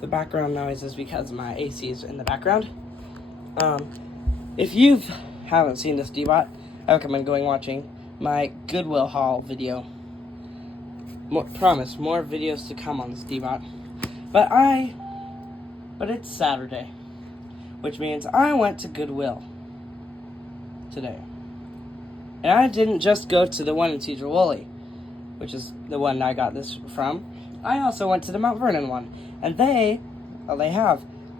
the background noise is because my AC is in the background. If you haven't seen this D-Bot, I recommend going watching my Goodwill Hall video. Promise, more videos to come on this D-Bot. But it's Saturday, which means I went to Goodwill today. And I didn't just go to the one in Cedar Woolley, which is the one I got this from. I also went to the Mount Vernon one, and they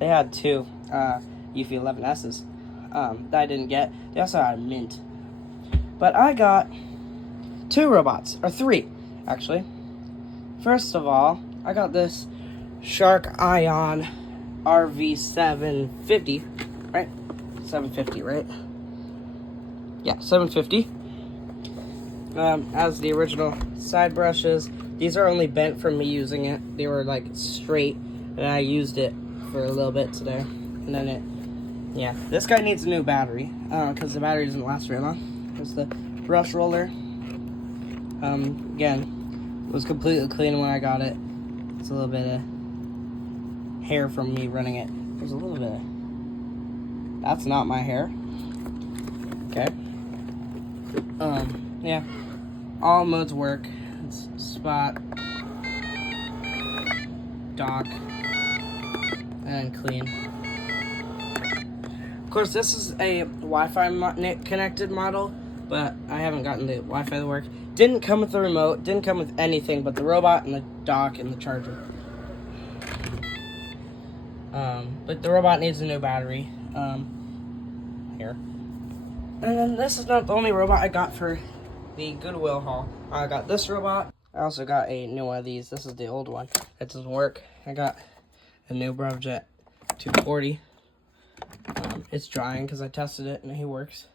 had two Eufy 11S's that I didn't get. They also had a Mint, but I got two robots, or three actually. First of all, I got this Shark Ion RV 750, right? 750, right? Yeah, 750. As the original side brushes. These are only bent from me using it. They were like straight, and I used it for a little bit today. And then this guy needs a new battery, because the battery doesn't last very long. There's the brush roller. Again, it was completely clean when I got it. It's a little bit of hair from me running it. There's a little bit of... That's not my hair. Okay. Yeah. All modes work. It's spot, dock, and clean. Of course, this is a Wi-Fi connected model, but I haven't gotten the Wi-Fi to work. Didn't come with the remote, didn't come with anything but the robot and the dock and the charger. But the robot needs a new battery. Here. And then this is not the only robot I got for the Goodwill Hall. I got this robot. I also got a new one of these. This is the old one. It doesn't work. I got a new Bravjet 240. It's drying because I tested it and it works.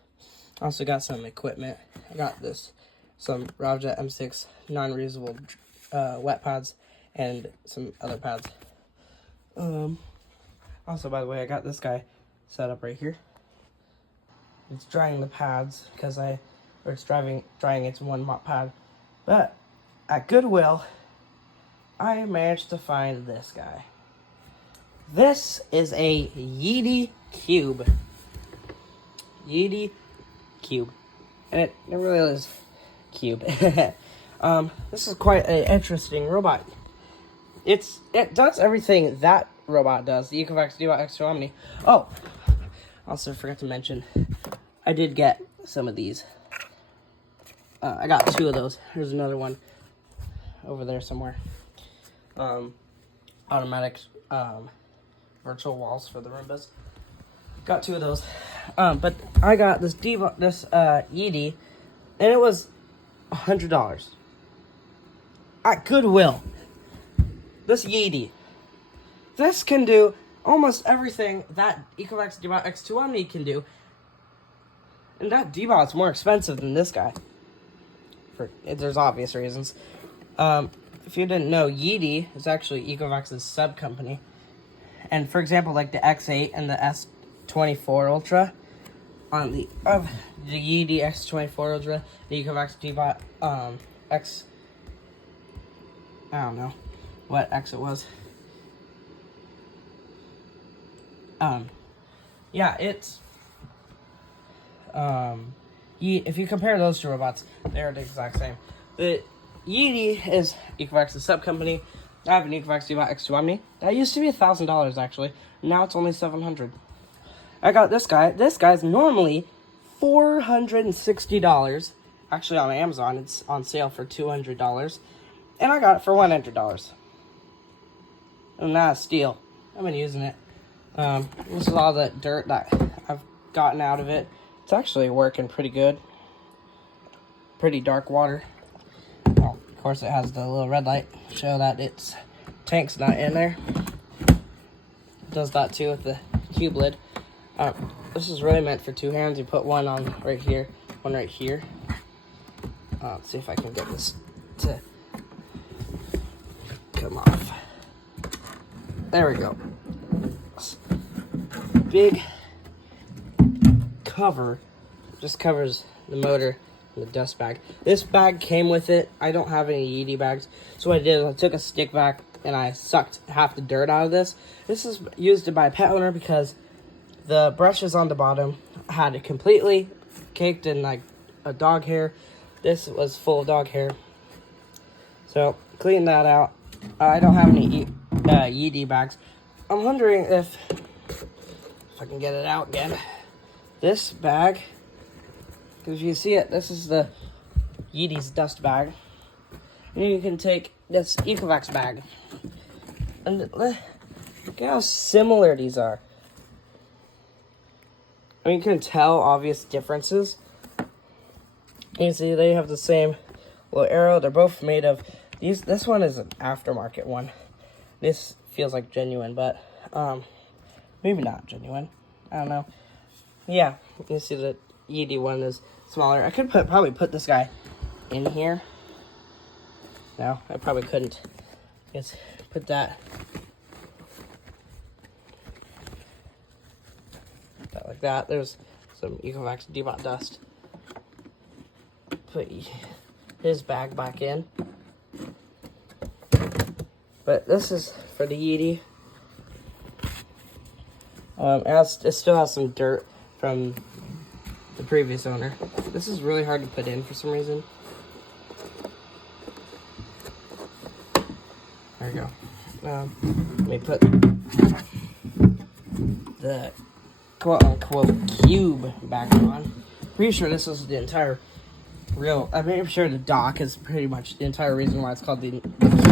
I also got some equipment. I got some Bravjet M6 non-reusable wet pads and some other pads. Also, by the way, I got this guy set up right here. It's drying the pads because it's drying its one mop pad. But at Goodwill, I managed to find this guy. This is a Yedi cube. Yedi cube. And it really is cube. This is quite an interesting robot. It does everything that robot does. The Ecovacs D-Bot Extra Omni. Oh, also forgot to mention, I did get some of these. I got two of those. There's another one over there somewhere. Automatic virtual walls for the Roombas. Got two of those. But I got this Yedi, and it was $100 at Goodwill. This Yedi. This can do almost everything that Ecovacs D-Bot X2 Omni can do. And that D-Bot's more expensive than this guy. There's obvious reasons. If you didn't know, Yedi is actually Ecovacs' sub-company. And for example, like the X8 and the S24 Ultra, on the Yedi X24 Ultra, the Ecovacs D-Bot X, I don't know what X it was. Yeah, it's if you compare those two robots, they're the exact same. The Yedi is Ecovacs' sub-company. I have an Ecovacs D-Bot X2 Omni. That used to be $1,000 actually. Now it's only $700. I got this guy. This guy's normally $460. Actually, on Amazon, it's on sale for $200. And I got it for $100. And that's a steal. I've been using it. This is all the dirt that I've gotten out of it. It's actually working pretty good. Pretty dark water. Well, of course, it has the little red light to show that its tank's not in there. It does that too with the cube lid. This is really meant for two hands. You put one on right here, one right here. Let's see if I can get this to come off. There we go. Big cover just covers the motor and the dust bag. This bag came with it. I don't have any Yedi bags, so what I did is I took a stick vac and I sucked half the dirt out of this. This is used by a pet owner because the brushes on the bottom had it completely caked in like a dog hair. This was full of dog hair. So clean that out. I don't have any Yedi bags. I'm wondering if I can get it out again. This bag, because you see it, this is the Yedi's dust bag. And you can take this Ecovacs bag. And look at how similar these are. I mean, you can tell obvious differences. You can see they have the same little arrow. They're both made of these. This one is an aftermarket one. This feels like genuine, but maybe not genuine. I don't know. Yeah, you can see the Yedi one is smaller. I could probably put this guy in here. No, I probably couldn't. Just put that like that. There's some Ecovacs Debot dust. Put his bag back in. But this is for the Yedi. It still has some dirt from the previous owner. This is really hard to put in for some reason. There we go. Let me put the quote-unquote cube back on. Pretty sure this was the entire I'm pretty sure the dock is pretty much the entire reason why it's called the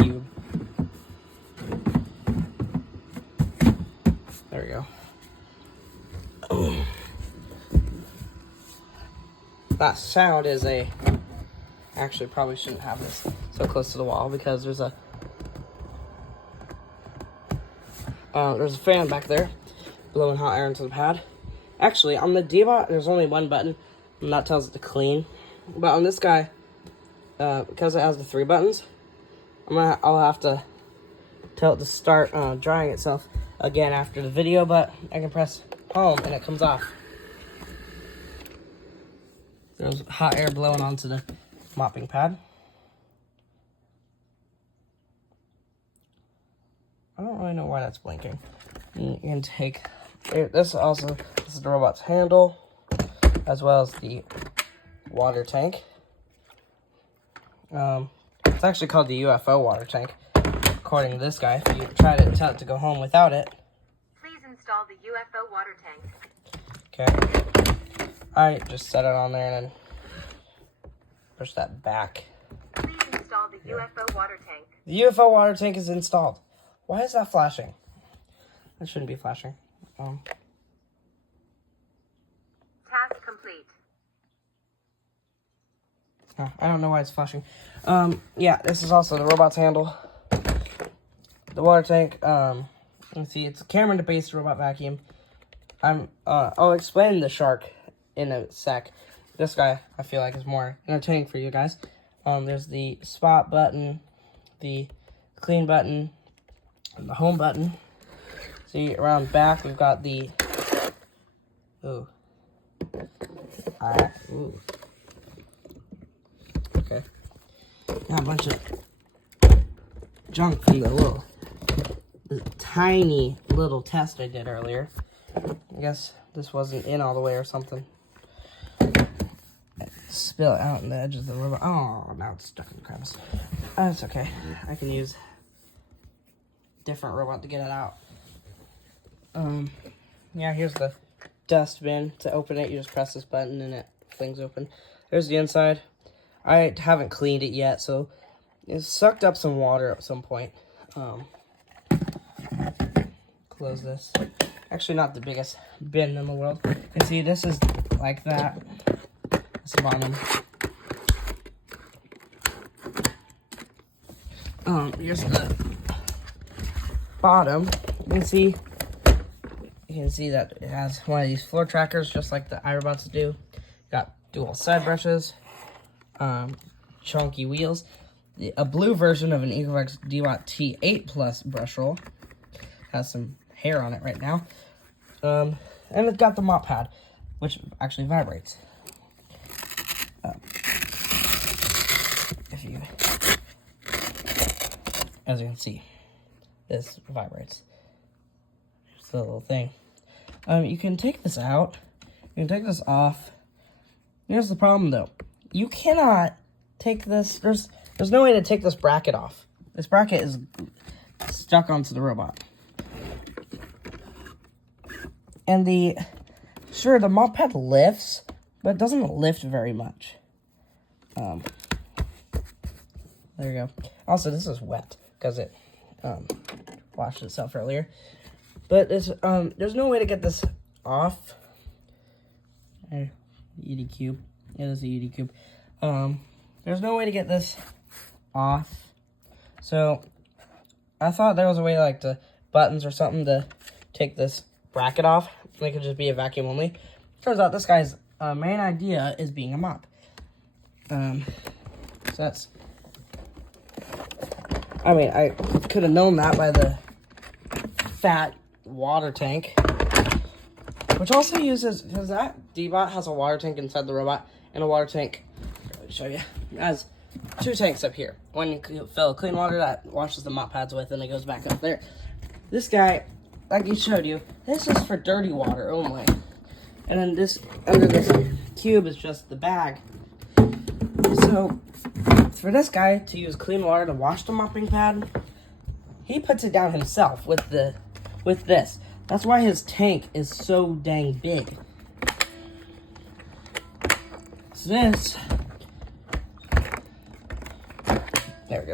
cube. There we go. That sound is actually probably shouldn't have this so close to the wall because there's a fan back there blowing hot air into the pad. Actually, on the Debot, there's only one button, and that tells it to clean. But on this guy, because it has the 3 buttons, I'll have to tell it to start drying itself again after the video. But I can press home and it comes off. There's hot air blowing onto the mopping pad. I don't really know why that's blinking. You can take this is the robot's handle, as well as the water tank. It's actually called the UFO water tank, according to this guy. If you try to tell it to go home without it. Please install the UFO water tank. Okay. Alright, just set it on there and then push that back. Please install the UFO water tank. The UFO water tank is installed. Why is that flashing? That shouldn't be flashing. Task complete. Oh, I don't know why it's flashing. Yeah, this is also the robot's handle. The water tank, let's see, it's a Cameron-based robot vacuum. I'll explain the shark in a sec. This guy, I feel like, is more entertaining for you guys. There's the spot button, the clean button, and the home button. See, around back, we've got the, ooh. Okay. Got a bunch of junk from the tiny little test I did earlier. I guess this wasn't in all the way or something. Spill it out in the edge of the robot. Oh, now it's stuck in the crevice. That's okay. I can use a different robot to get it out. Yeah, here's the dustbin. To open it, you just press this button and it flings open. There's the inside. I haven't cleaned it yet, so it sucked up some water at some point. Close this. Actually, not the biggest bin in the world. You can see this is like that. That's the bottom. Here's the bottom. You can see that it has one of these floor trackers, just like the iRobots do. Got dual side brushes, chunky wheels, a blue version of an Ecovacs Debot T8 Plus brush roll. Has some hair on it right now. And it's got the mop pad, which actually vibrates. As you can see. this vibrates. It's the little thing. You can take this out. You can take this off. Here's the problem, though. You cannot take this. There's no way to take this bracket off. This bracket is stuck onto the robot. And the mop pad lifts, but it doesn't lift very much. There you go. Also, this is wet because it washed itself earlier. But it's, there's no way to get this off. Yedi cube. It is a Yedi cube. There's no way to get this off. So I thought there was a way, like, the buttons or something to take this bracket off. And it could just be a vacuum only. Turns out this guy's main idea is being a mop. So that's... I mean, I could have known that by the fat water tank. Which also uses... Because that D-Bot has a water tank inside the robot. And a water tank... Let me show you. It has 2 tanks up here. One you fill clean water that washes the mop pads with, and it goes back up there. This guy... Like he showed you, this is for dirty water only. And then this, under this cube is just the bag. So, for this guy to use clean water to wash the mopping pad, he puts it down himself with this. That's why his tank is so dang big. So this, there we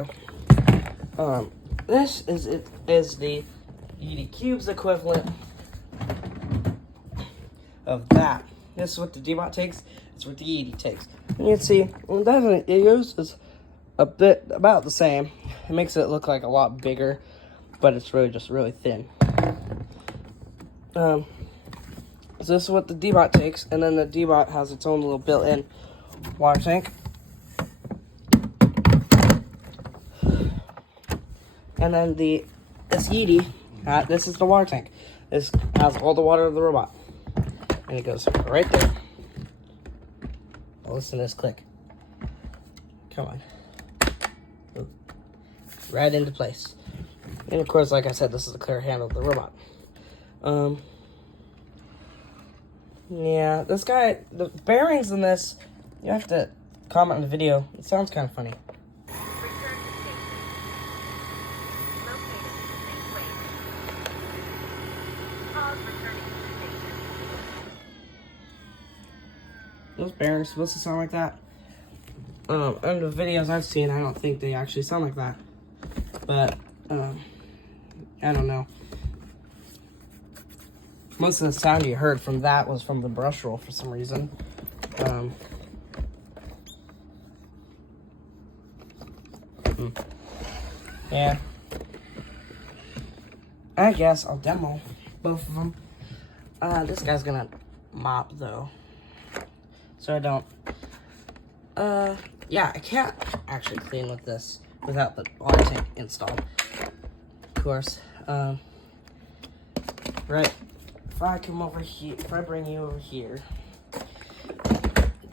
go. This is the Yedi Cube's equivalent of that. This is what the D-Bot takes. It's what the Yedi takes. And you can see, it uses a bit about the same. It makes it look like a lot bigger, but it's really just really thin. So this is what the D-Bot takes, and then the D-Bot has its own little built-in water tank. And then this Yedi, this is the water tank. This has all the water of the robot. And it goes right there. Oh, listen to this click. Come on. Ooh. Right into place. And of course, like I said, this is the clear handle of the robot. Yeah, this guy, the bearings in this, you have to comment on the video. It sounds kind of funny. Those bearings supposed to sound like that. In the videos I've seen, I don't think they actually sound like that. But, I don't know. Most of the sound you heard from that was from the brush roll for some reason. Yeah. I guess I'll demo both of them. This guy's gonna mop, though. So I don't, yeah, I can't actually clean with this without the water tank installed, of course. Right, if I come over here, if I bring you over here,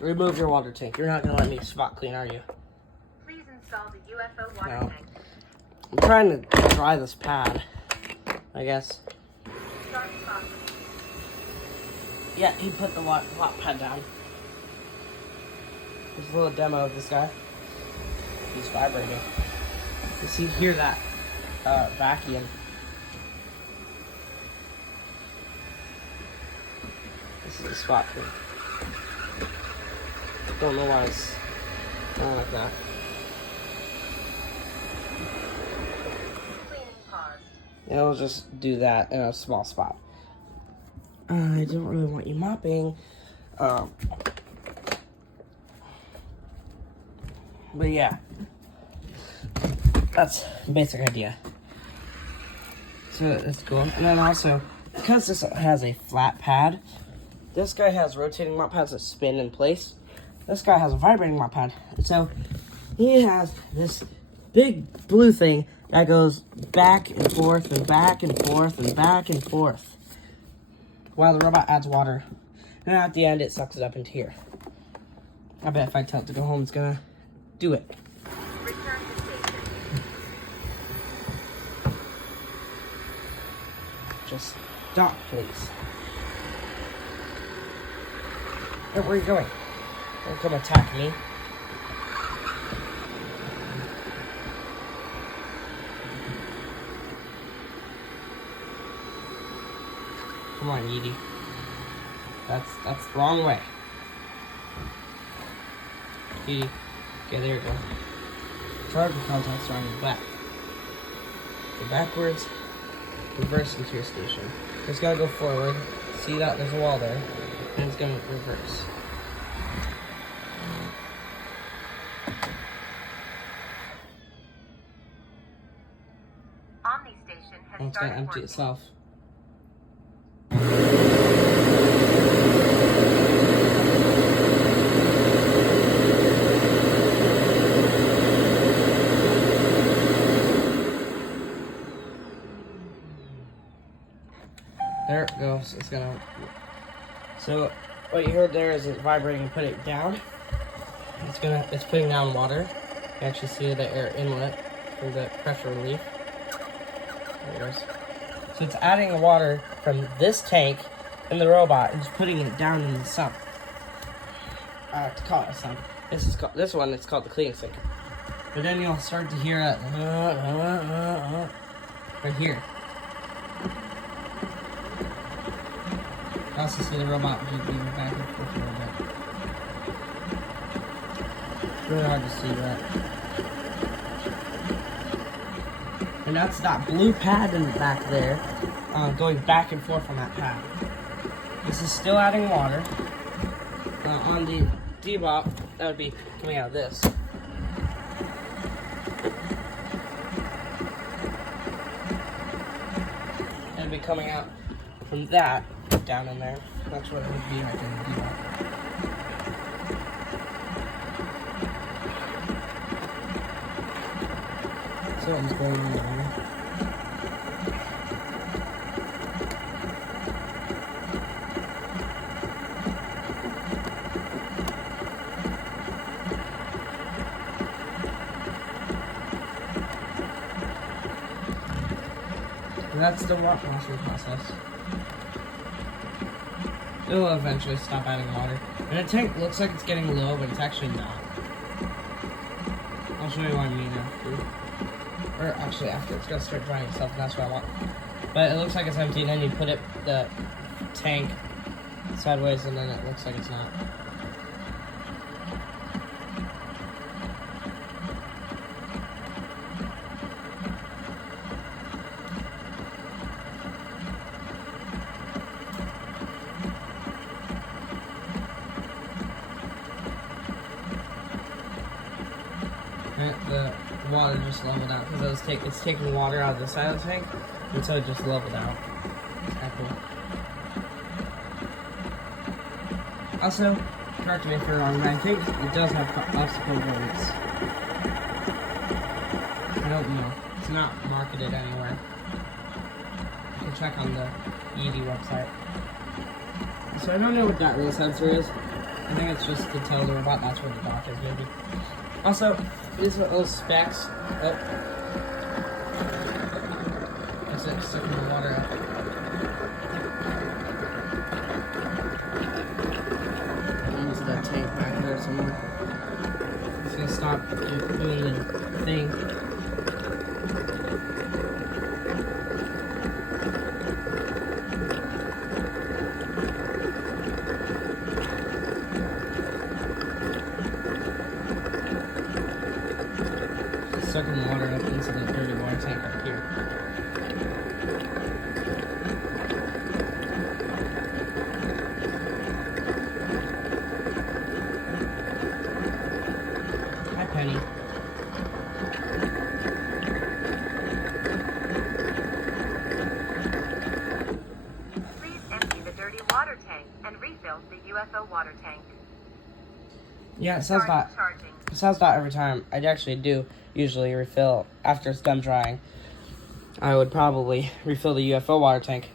remove your water tank. You're not gonna let me spot clean, are you? Please install the UFO water No. tank. I'm trying to dry this pad, I guess. Start spot. Yeah, he put the hot pad down. There's a little demo of this guy. He's vibrating. You see, hear that vacuum. This is the spot for it. Don't know why it's going like that. Cleaning paused. And it'll just do that in a small spot. I don't really want you mopping. But yeah, that's the basic idea. So it's cool. And then also, because this has a flat pad, this guy has rotating mop pads that spin in place. This guy has a vibrating mop pad. And so he has this big blue thing that goes back and forth and back and forth and back and forth while the robot adds water. And at the end, it sucks it up into here. I bet if I tell it to go home, it's gonna do it. Return to station. Just stop, please. Hey, where are you going? Don't come attack me. Come on, Yedi. That's the wrong way. Yedi. Okay, there you go. Charge the contacts are on your back. Go backwards. Reverse into your station. It's gotta go forward. See that? There's a wall there. And it's gonna reverse. Omni Station has And it's gonna started empty working. itself. There it goes. It's gonna. So what you heard there is it vibrating and put it down. It's putting down water. You actually see the air inlet for the pressure relief. There it goes. So it's adding the water from this tank in the robot and just putting it down in the sump. To call it a sump. This one it's called the cleaning sink. But then you'll start to hear it right here. You also see the robot jiggling back and forth a little bit. It's really hard to see that. And that's that blue pad in the back there, going back and forth on that pad. This is still adding water. On the D-bop, that would be coming out of this. It'd be coming out from that down in there. That's what it would be right in the D-bop. Something's going on there. That's the washing process. It'll eventually stop adding water. And the tank looks like it's getting low, but it's actually not. I'll show you what I mean after. Or actually after, it's gonna start drying itself, and that's what I want. But it looks like it's empty, and then you put the tank sideways, and then it looks like it's not. The water just leveled out because it's taking water out of the side of the tank, and so it just leveled out. It's kind of cool. Also, correct me if you're wrong, but I think it does have obstacle roads. I don't know. It's not marketed anywhere. You can check on the Yedi website. So I don't know what that little sensor is. I think it's just to tell the robot that's where the dock is, maybe. Also, these little specs. Oh. That's it, sucking the water out. Into that tank back there somewhere. It's gonna stop doing the thing. Sucking water up into the dirty water tank up here. Hi, Penny. Please empty the dirty water tank and refill the UFO water tank. Yeah, it says that. Charging. It says that every time. I actually do usually refill after it's done drying. I would probably refill the UFO water tank.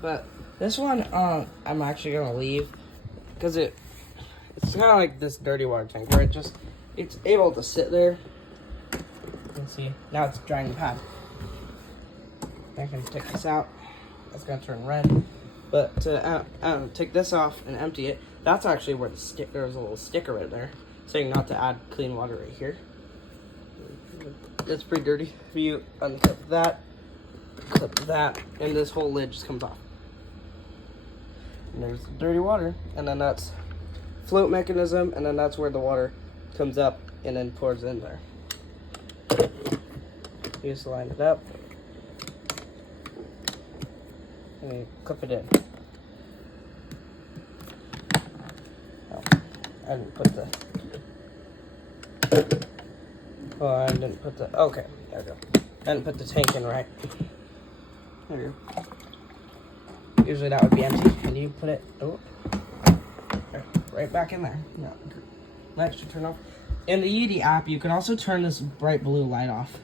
But this one, I'm actually gonna leave because it's kind of like this dirty water tank where it's able to sit there. You can see now it's drying the pad. I can take this out. It's gonna turn red. But to take this off and empty it, that's actually where there's a little sticker right there saying not to add clean water right here. It's pretty dirty. If you unclip that, clip that, and this whole lid just comes off. And there's the dirty water, and then that's float mechanism, and then that's where the water comes up and then pours in there. You just line it up and you clip it in. Oh, I didn't put the. Oh, I didn't put the. Okay, there we go. I didn't put the tank in right. There you go. Usually that would be empty, and you put it right back in there. Yeah. Light should turn off. In the Yedi app, you can also turn this bright blue light off.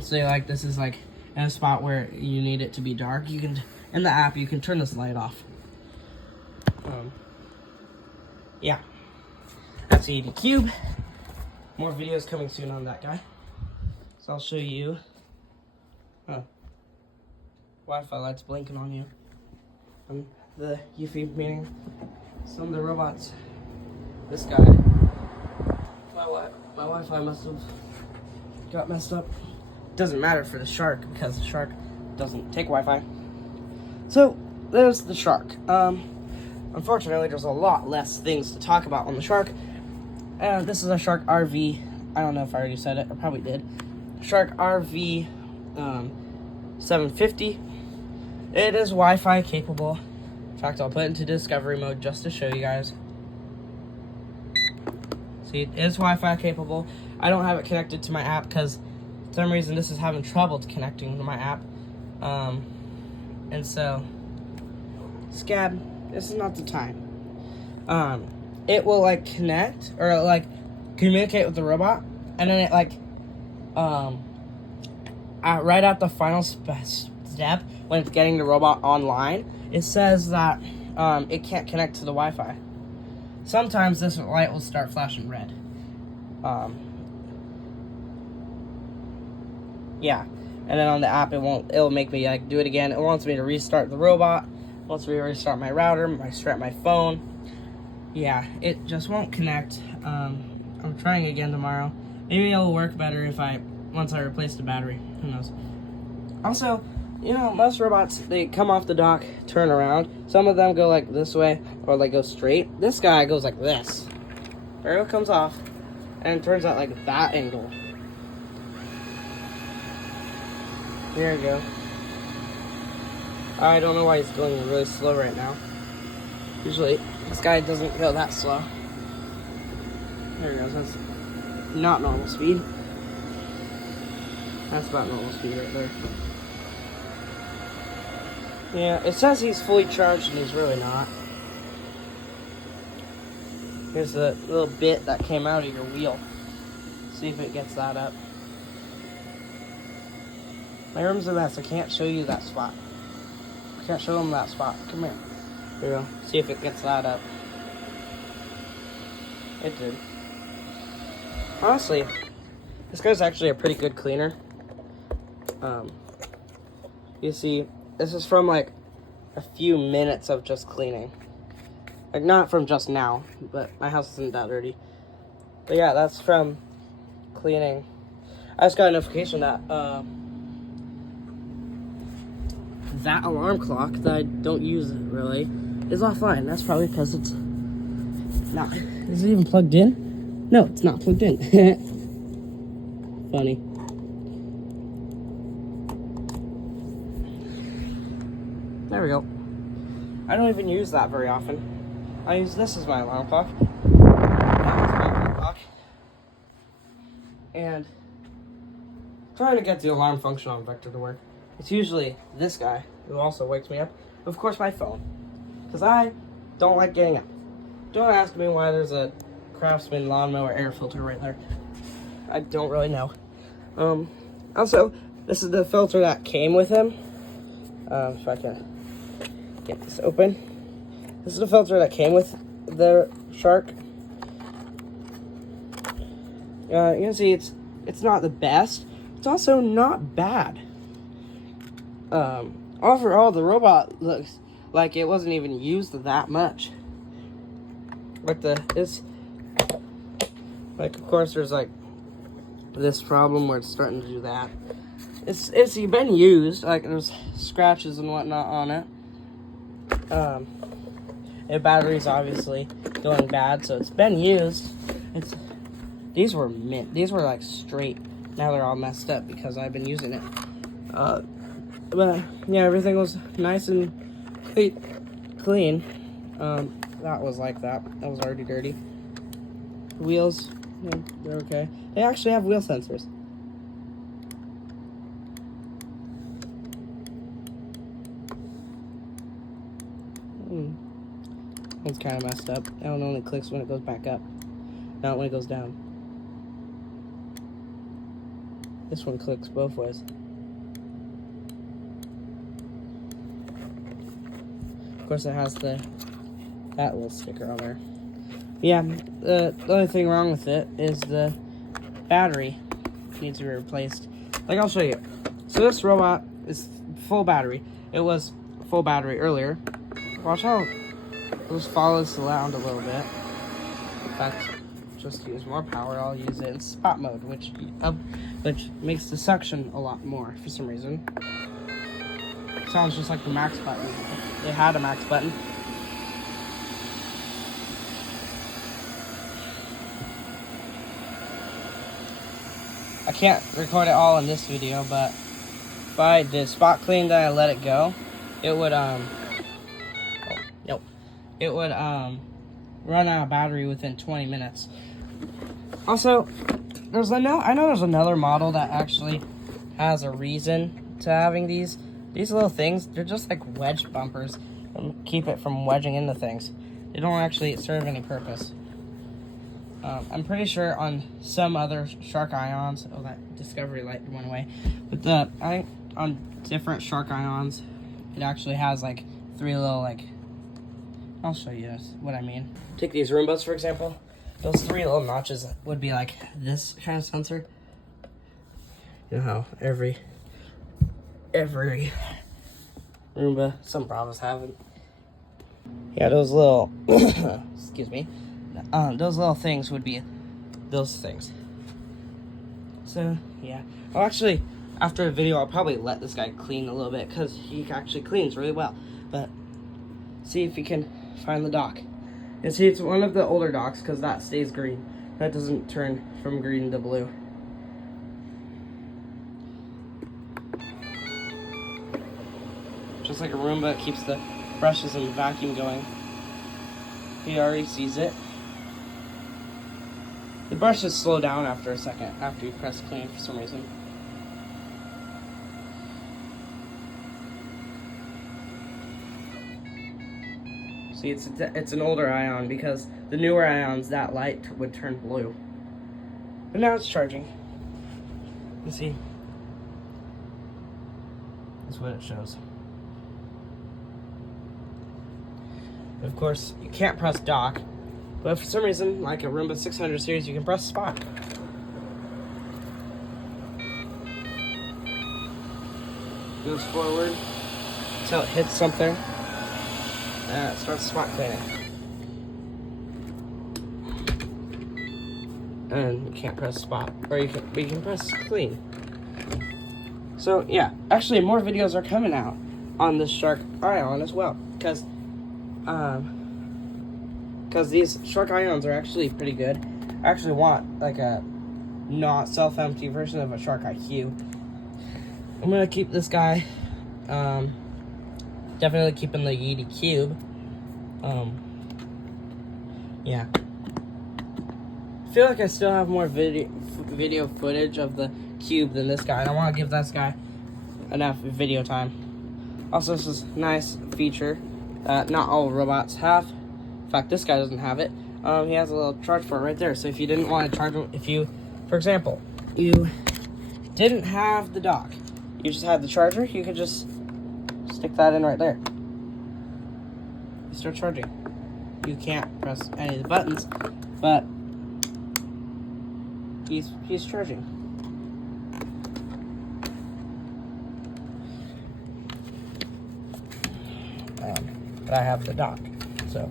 Say like this is like in a spot where you need it to be dark. You can, in the app, you can turn this light off. Yeah. That's the Yedi Cube. More videos coming soon on that guy. So I'll show you. Wi-Fi lights blinking on you. The Yuffie meaning some of the robots. This guy. My Wi-Fi must have got messed up. Doesn't matter for the shark because the shark doesn't take Wi-Fi. So there's the shark. Unfortunately, there's a lot less things to talk about on the shark. This is a Shark RV. I don't know if I already said it. I probably did. Shark RV 750. It is Wi-Fi capable. In fact, I'll put it into discovery mode just to show you guys. See, it is Wi-Fi capable. I don't have it connected to my app because for some reason this is having trouble connecting to my app. And so, Scab, this is not the time. It will like connect or like communicate with the robot, and then it like right at the final step when it's getting the robot online, it says that it can't connect to the Wi-Fi. Sometimes this light will start flashing red. Yeah, and then on the app it'll make me like do it again. It wants me to restart the robot, wants me to restart my router, restart my phone. Yeah, it just won't connect. I'm trying again tomorrow. Maybe it'll work better once I replace the battery. Who knows? Also, you know, most robots, they come off the dock, turn around. Some of them go like this way, or like go straight. This guy goes like this. Barrel comes off, and it turns out like that angle. There you go. I don't know why he's going really slow right now. Usually, this guy doesn't go that slow. There he goes. That's not normal speed. That's about normal speed right there. Yeah, it says he's fully charged and he's really not. Here's the little bit that came out of your wheel. See if it gets that up. My room's a mess. I can't show you that spot. I can't show him that spot. Come here. Here we go. See if it gets that up. It did. Honestly, this guy's actually a pretty good cleaner. You see, this is from like a few minutes of just cleaning. Like not from just now, but my house isn't that dirty. But yeah, that's from cleaning. I just got a notification that that alarm clock that I don't use really is offline. That's probably because it's not. Is it even plugged in? No, it's not plugged in. Funny. There we go. I don't even use that very often. I use this as my alarm clock. That is my alarm clock. And I'm trying to get the alarm function on Vector to work. It's usually this guy who also wakes me up. Of course, my phone. Because I don't like getting up. Don't ask me why there's a Craftsman lawnmower air filter right there. I don't really know. Also, this is the filter that came with him. If I can get this open. This is the filter that came with the Shark. You can see it's not the best. It's also not bad. overall, the robot looks like it wasn't even used that much. Like it's like, of course, there's like this problem where it's starting to do that. It's been used, like there's scratches and whatnot on it. The battery's obviously going bad, so it's been used. These were mint. These were like straight. Now they're all messed up because I've been using it. But yeah, everything was nice and clean. That was like that. That was already dirty. Wheels, yeah, they're okay. They actually have wheel sensors. It's kind of messed up. That one only clicks when it goes back up, not when it goes down. This one clicks both ways. Of course, it has that little sticker on there. Yeah, the only thing wrong with it is the battery needs to be replaced. Like, I'll show you. So this robot is full battery. It was full battery earlier. Watch how I'll just follow this around a little bit. In fact, just to use more power, I'll use it in spot mode, which makes the suction a lot more for some reason. Sounds just like the max button. It had a max button. I can't record it all in this video, but if I did spot clean that I let it go, it would it would run out of battery within 20 minutes. Also, I know there's another model that actually has a reason to having these little things. They're just like wedge bumpers and keep it from wedging into things. They don't actually serve any purpose. I'm pretty sure on some other shark ions, oh, that discovery light went away, but on different shark ions, it actually has like 3 little, like, I'll show you what I mean. Take these Roombas, for example. Those 3 little notches would be like this kind of sensor. You know how every Roomba, some Bravos have it. Yeah, those little, excuse me, those little things would be those things. So, yeah. Well, actually, after the video, I'll probably let this guy clean a little bit, because he actually cleans really well. But, see if you can find the dock. And see, it's one of the older docks, because that stays green. That doesn't turn from green to blue. Just like a Roomba, it keeps the brushes and vacuum going. He already sees it. The brushes slow down after a second, after you press clean for some reason. See, it's an older ion, because the newer ions, that light would turn blue. But now it's charging. You see? That's what it shows. Of course, you can't press dock, but for some reason, like a Roomba 600 series, you can press spot. Goes forward until it hits something. It starts spot cleaning. And you can't press spot, or you can press clean. So yeah, actually more videos are coming out on this shark ion as well, because these shark ions are actually pretty good. I actually want like a not self-empty version of a Shark IQ. I'm gonna keep this guy. Definitely keeping the Yedi cube. Yeah. I feel like I still have more video footage of the cube than this guy, and I want to give this guy enough video time. Also, this is a nice feature that not all robots have. In fact, this guy doesn't have it. He has a little charge port right there. So if you didn't want to charge him, for example, you didn't have the dock, you just had the charger, you could just stick that in right there. You start charging. You can't press any of the buttons, but he's charging. but I have the dock. So,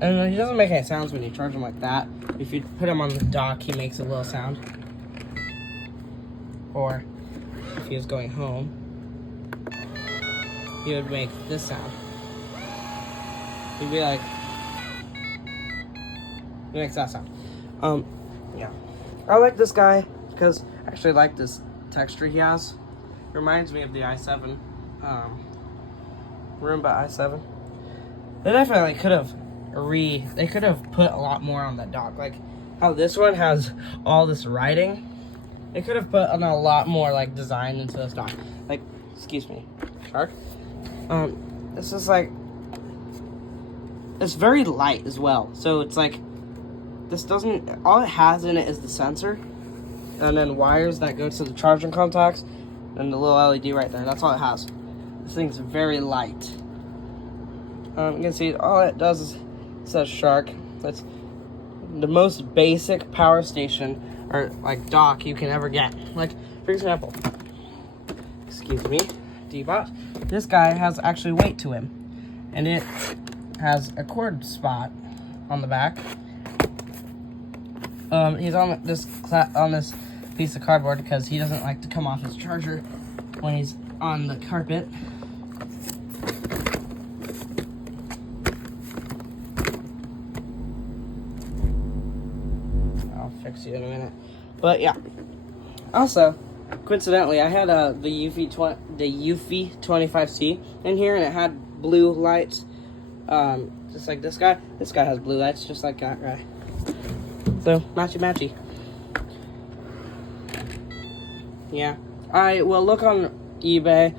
and he doesn't make any sounds when you charge him like that. If you put him on the dock, he makes a little sound. Or if he was going home, he would make this sound. He'd be like, he makes that sound. Yeah. I like this guy because I actually like this texture he has. It reminds me of the i7, Roomba i7. They definitely could have they could have put a lot more on that dock. Like how this one has all this writing. They could have put a lot more like design into this dock. Like, excuse me, shark. This is like, it's very light as well. So it's like, this doesn't, all it has in it is the sensor, and then wires that go to the charging contacts, and the little LED right there. That's all it has. This thing's very light. You can see all it does is, it says shark. That's the most basic power station or like dock you can ever get. Like, for example, excuse me, D-Bot, this guy has actually weight to him, and it has a cord spot on the back. He's on this piece of cardboard because he doesn't like to come off his charger when he's on the carpet. I'll fix you in a minute. But yeah. Also, coincidentally, I had the Eufy 25C in here, and it had blue lights, just like this guy. This guy has blue lights, just like that guy. So, matchy-matchy. Yeah. I will look on eBay.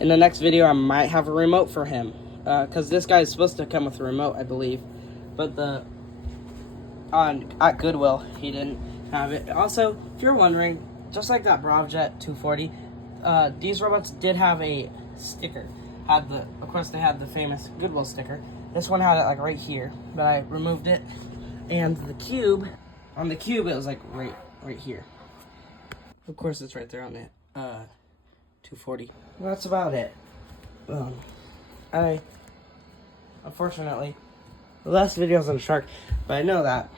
In the next video, I might have a remote for him. Because this guy is supposed to come with a remote, I believe. But at Goodwill, he didn't have it. Also, if you're wondering, just like that Bravjet 240, these robots did have a sticker. Of course, they had the famous Goodwill sticker. This one had it like right here, but I removed it. And the cube, on the cube, it was like right here. Of course, it's right there on it. 240. Well, that's about it. Unfortunately, less videos on shark, but I know that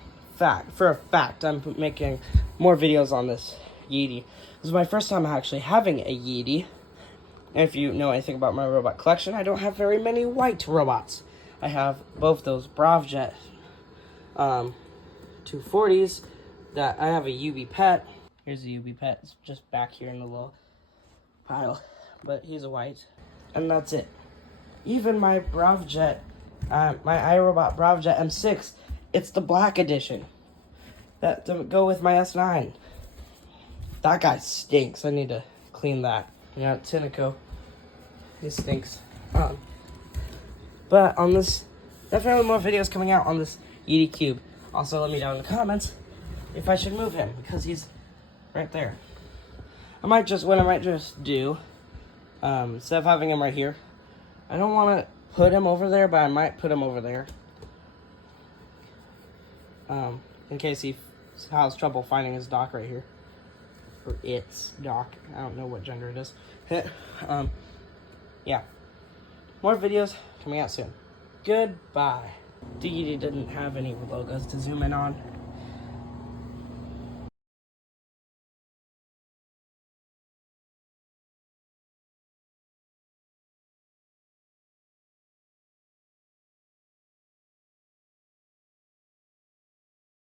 for a fact. I'm making more videos on this Yedi. This is my first time actually having a Yedi. And if you know anything about my robot collection, I don't have very many white robots. I have both those Bravjet 240s. That I have a UB pet. Here's the UB pet. It's just back here in the little pile. But he's a white. And that's it. Even my Bravjet, my iRobot Bravjet M6, it's the black edition. That to go with my S9. That guy stinks. I need to clean that. Yeah, Tinico. He stinks. But on this, definitely more videos coming out on this Yedi Cube. Also, let me know in the comments if I should move him, because he's right there. What I might just do, instead of having him right here, I don't want to put him over there, but I might put him over there. In case he has trouble finding his dock right here. Or its dock. I don't know what gender it is. Yeah. More videos coming out soon. Goodbye. Yedi didn't have any logos to zoom in on.